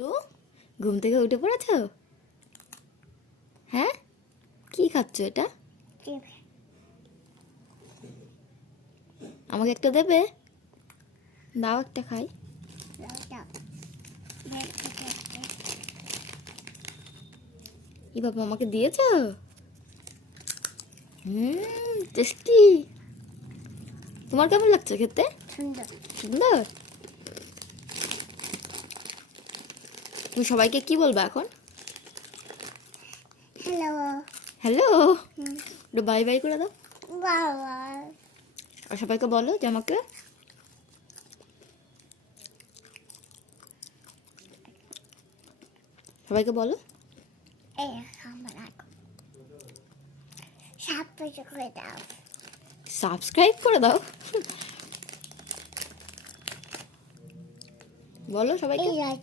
তো ঘুম থেকে উঠে পড়েছো? হ্যাঁ, কি খাচ্ছ এটা? আমাকে একটা দেবে? দাও একটা খাই। ই বাবা, আমাকে দিয়েছো? টেস্টি। তোমার কেমন লাগছে খেতে? সুন্দর। সুন্দর। তুমি সবাইকে কি বলবা এখন? হ্যালো। হ্যালো, একটু বাই বাই করে দাও। বাবা। আর সবাইকে বলো যে আমাকে সবাইকে বলো এই আমার সাবস্ক্রাইব করে দাও। সাবস্ক্রাইব করে দাও। বলো সবাইকে। এই রাইট